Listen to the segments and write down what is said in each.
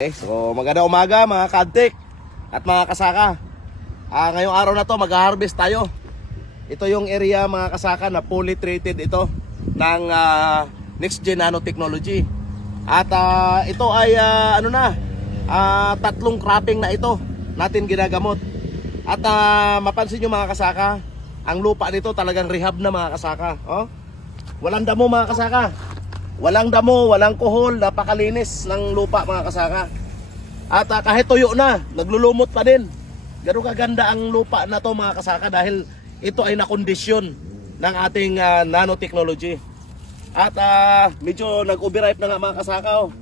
Okay, so magandang umaga mga kadtik at mga kasaka. Ngayong araw na to mag-harvest tayo. Ito yung area mga kasaka na fully treated ito ng next gen nanotechnology. At ito ay tatlong cropping na ito natin ginagamot. At mapansin nyo mga kasaka, ang lupa nito talagang rehab na mga kasaka. Oh? Walang damo mga kasaka. Walang damo, walang kuhol, napakalinis ng lupa mga kasaka. At kahit tuyo na, naglulumot pa din. Gano'ng kaganda ang lupa na to mga kasaka dahil ito ay nakondisyon ng ating nanotechnology. At medyo nag-overripe na nga mga kasaka. Oh.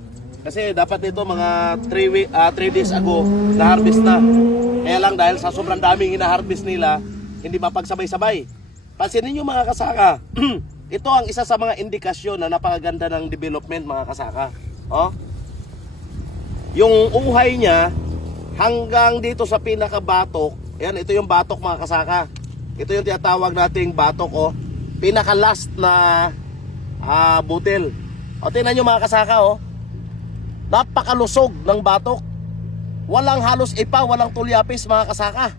Kasi dapat ito mga 3 days ago na harvest na. Kaya lang dahil sa sobrang daming hina-harvest nila, hindi mapagsabay-sabay. Pansinin nyo mga kasaka, ito ang isa sa mga indikasyon na napakaganda ng development mga kasaka. Oh? Yung uhay niya hanggang dito sa pinakabatok. Ayan, ito yung batok mga kasaka. Ito yung tinatawag nating batok. Oh. Pinaka-last na butil. O tingnan nyo mga kasaka. Oh. Napakalusog ng batok. Walang halos ipa, walang tulyapis mga kasaka.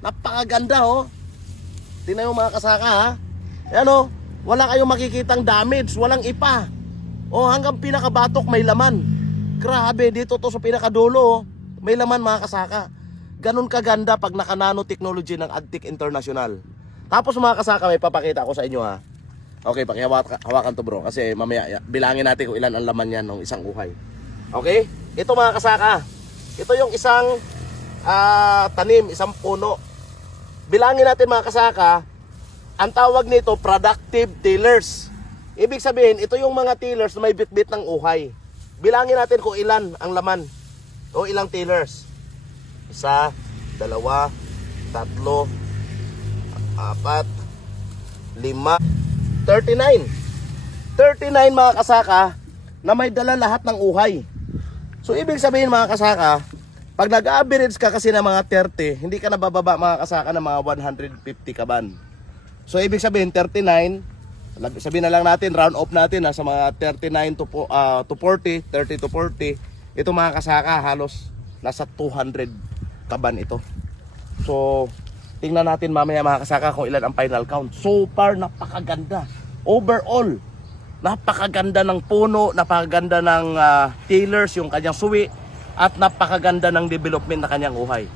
Napakaganda. Oh. Tingnan nyo mga kasaka. Ha? Ayan oh. Wala kayong makikitang damage, walang ipa. O hanggang pinakabatok may laman. Grabe, dito to sa pinakadulo, may laman mga kasaka. Ganun kaganda pag naka-nanotechnology ng Adtech International. Tapos mga kasaka, may papakita ko sa inyo ha. Okay, pakihawakan to bro, kasi mamaya bilangin natin kung ilan ang laman yan ng isang uhay. Okay? Ito mga kasaka, ito yung isang tanim, isang puno. Bilangin natin mga kasaka, ang tawag nito productive tillers. Ibig sabihin, ito yung mga tillers na may bitbit ng uhay. Bilangin natin kung ilan ang laman o ilang tillers. 1, 2, 3, 4, 5, 39. 39 mga kasaka na may dala lahat ng uhay. So ibig sabihin mga kasaka, pag nag-average ka kasi ng mga 30, hindi ka nabababa mga kasaka ng mga 150 kaban. So ibig sabihin 39, sabihin na lang natin round off natin sa mga 39 to 40, 30 to 40. Ito mga kasaka halos nasa 200 kaban ito. So tingnan natin mamaya mga kasaka kung ilan ang final count. So far napakaganda. Overall, napakaganda ng puno, napakaganda ng tillers, yung kanyang suwi, at napakaganda ng development na kanyang uhay.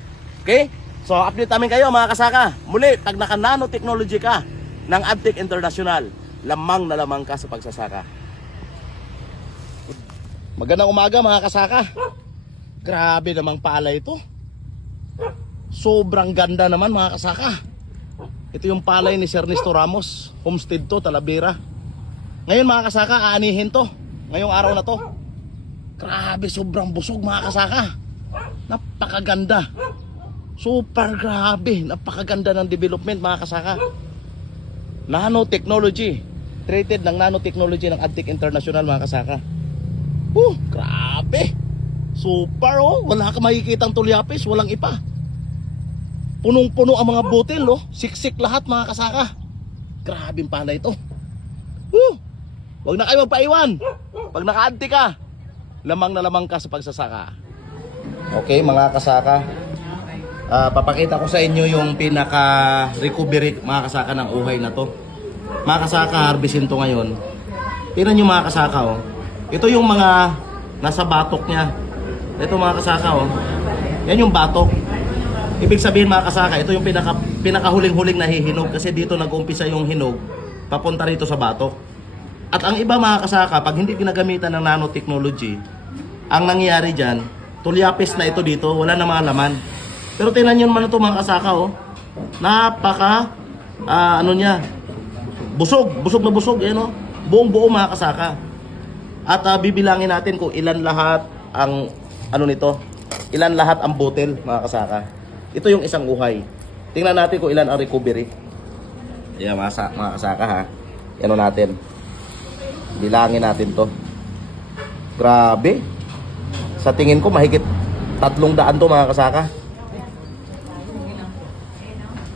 Okay? So, update namin kayo mga kasaka. Muli, pag naka-nanotechnology ka ng Adtech International, lamang na lamang ka sa pagsasaka. Magandang umaga mga kasaka. Grabe namang pala ito. Sobrang ganda naman mga kasaka. Ito yung palay ni Sir Ernesto Ramos. Homestead to, Talavera. Ngayon mga kasaka, aanihin to. Ngayong araw na to. Grabe, sobrang busog mga kasaka. Napakaganda. Super grabe, napakaganda ng development mga kasaka. Nanotechnology, treated ng nanotechnology ng Adtech International mga kasaka. Grabe. Super wala ka makikitang tulyapis, walang ipa. Punong-puno ang mga butil siksik lahat mga kasaka. Grabing pala ito. Huwag na kayo magpaiwan. Pag naka-Adtech ka, lamang na lamang ka sa pagsasaka. Okay mga kasaka, papakita ko sa inyo yung pinaka-recovery mga kasaka ng uhay na to. Mga kasaka, harvestin to ngayon. Tingnan nyo mga kasaka ito yung mga nasa batok nya. Ito mga kasaka yan yung batok. Ibig sabihin mga kasaka, ito yung pinaka-huling-huling na hihinog. Kasi dito nag-umpisa yung hinog papunta rito sa batok. At ang iba mga kasaka, pag hindi ginagamitan ng nanotechnology, ang nangyayari dyan, tulyapis na ito dito, wala na mga laman. Pero tingnan nyo naman ito mga kasaka napaka niya, busog na busog buong buo mga kasaka. At bibilangin natin kung ilan lahat ang nito, ilan lahat ang butil mga kasaka. Ito yung isang uhay. Tingnan natin kung ilan ang recovery. Ayan mga kasaka ha. Natin. Bilangin natin to. Grabe. Sa tingin ko mahigit 300 to mga kasaka.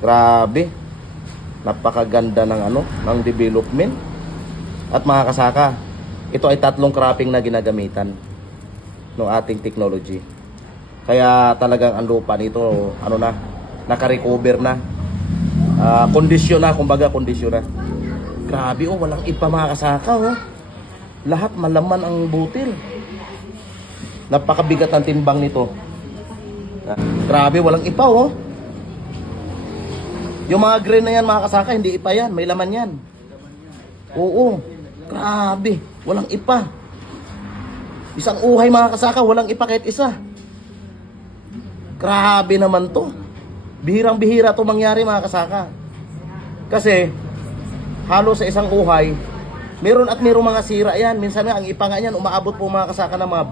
Grabe. Napakaganda ng development. At mga kasaka, ito ay 3 cropping na ginagamitan. ng ating technology. Kaya talagang ang lupa nito, ano na, naka-recover na. Kondisyon na, kumbaga kondisyon na. Grabe oh, walang ipa mga kasaka oh. Lahat malaman ang butil. Napakabigat ang timbang nito. Grabe, walang ipa oh. Yung mga green na yan mga kasaka, hindi ipa yan, may laman yan. Oo, grabe, walang ipa. Isang uhay mga kasaka, walang ipa kahit isa. Grabe naman to. Bihirang-bihira to mangyari mga kasaka. Kasi halos sa isang uhay, meron at meron mga sira yan. Minsan nga ang ipa nga yan, umaabot po mga kasaka ng mga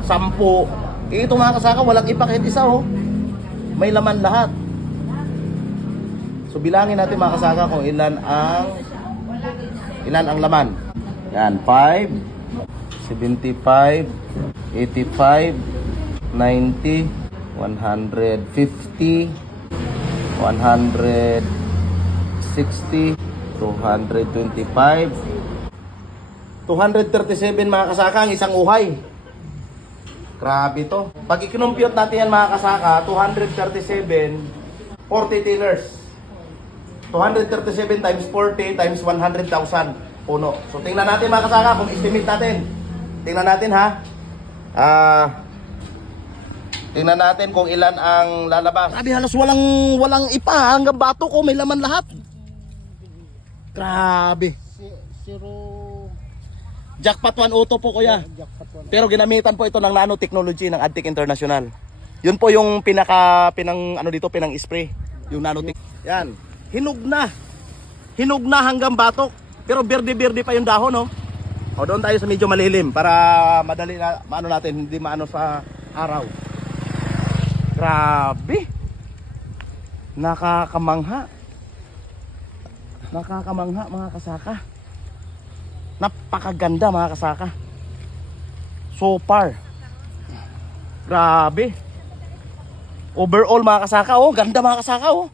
20, 10. Ito mga kasaka, walang ipa kahit isa oh. May laman lahat. So bilangin natin mga kasaka kung ilan ang laman. Yan, 5, 75, 85, 90, 150, 160, 225, 237 mga kasaka ang isang uhay. Grabe to. Pag i-compute natin yan mga kasaka, 237, 40 tillers. 237 times 40 times 100,000 puno. So tingnan natin mga kasaka kung estimate natin. Tingnan natin ha. Tingnan natin kung ilan ang lalabas. Grabe, halos walang ipa. Hanggang bato ko may laman lahat. Grabe. Jackpot 1 auto po kuya. Pero ginamitan po ito ng nanotechnology ng Adtech International. Yun po yung pinang spray, yung nanotech. Yan. Hinog na hanggang batok. Pero berde-berde pa yung dahon, no? O doon tayo sa medyo malilim para madali na maano natin, hindi maano sa araw. Grabe. Nakakamangha mga kasaka. Napakaganda mga kasaka. So far. Grabe. Overall mga kasaka, oh, ganda mga kasaka, oh.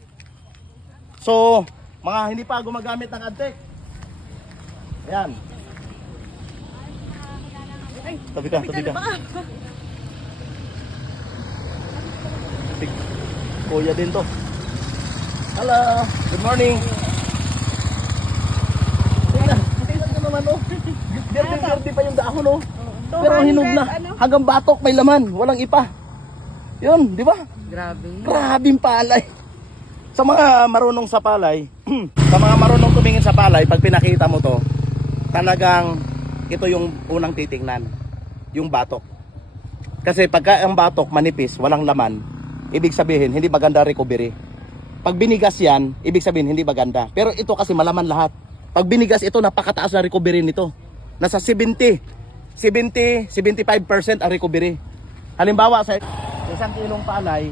So, mga hindi pa gumagamit ng Adtech. Ayan. Tabi ka. Kuya din to. Hello, good morning. Tingnan ko naman oh. Dirty pa yung dahon oh. Pero hinog na. Hanggang batok may laman, walang ipa. Yun, di ba? Grabing palay. Sa mga marunong sa palay, sa mga marunong tumingin sa palay, pag pinakita mo to, talagang ito yung unang titingnan, yung batok. Kasi pagka ang batok manipis, walang laman, ibig sabihin hindi maganda recovery. Pag binigas yan, ibig sabihin hindi maganda. Pero ito kasi malaman lahat. Pag binigas ito, napakataas na recovery nito. Nasa 75% ang recovery. Halimbawa sa isang kilong palay,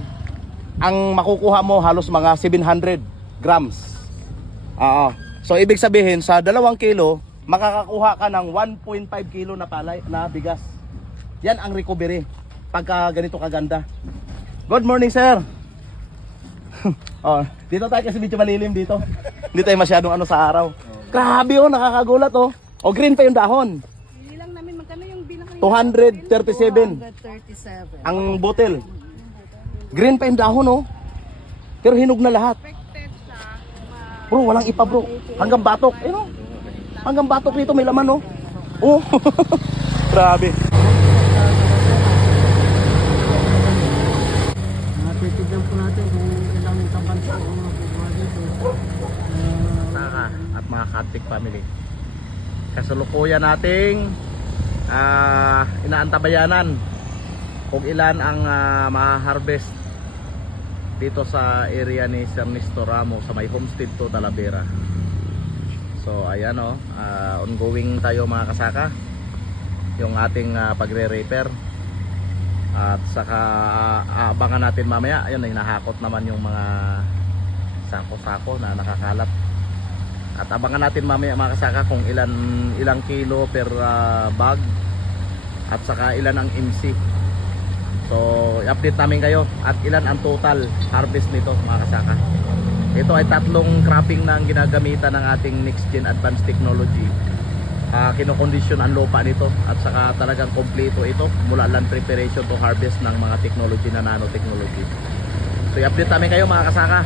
ang makukuha mo halos mga 700 grams. So ibig sabihin sa 2 kilo, makakakuha ka ng 1.5 kilo na palay na bigas. Yan ang recovery pagka ganito kaganda. Good morning, sir. Dito tayo kasi medyo malilim dito. Hindi tayo masyadong ano sa araw. Grabe oh, nakakagulat oh. O green pa yung dahon. Ilang namin magkano yung bilang 237 237. ang butil. Green pa yung dahon oh. Pero hinog na lahat. Affected siya. Bro, walang ipa bro. Hanggang batok. Eh no? Hanggang batok dito may laman oh. Oh. Grabe. Titignan po natin kung ilang kabansa ang mga kukuha dito. Saka at mga Adtech family. Kasalukuyan nating inaantabayanan kung ilan ang ma-harvest dito sa area ni Sir Nestor Ramos sa may homestead to Talavera. So ayan oh, ongoing tayo mga kasaka yung ating pagre-repair at saka abangan natin mamaya. Ayun, hinahakot naman yung mga sako-sako na nakakalat at abangan natin mamaya mga kasaka kung ilang kilo per bag at saka ilan ang MC. So i-update namin kayo at ilan ang total harvest nito mga kasaka. Ito ay 3 cropping na ang ginagamitan ng ating next gen advanced technology kinokondisyon ang lupa nito at saka talagang kompleto ito mula land preparation to harvest ng mga technology na nanotechnology. So i-update namin kayo mga kasaka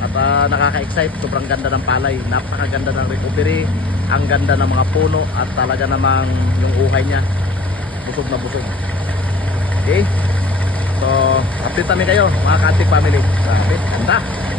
at nakaka-excite, sobrang ganda ng palay, napakaganda ng recovery, ang ganda ng mga puno at talaga namang yung uhay niya busog na busog. Okay, so update namin kayo mga Kantik family. Grabe, ganda.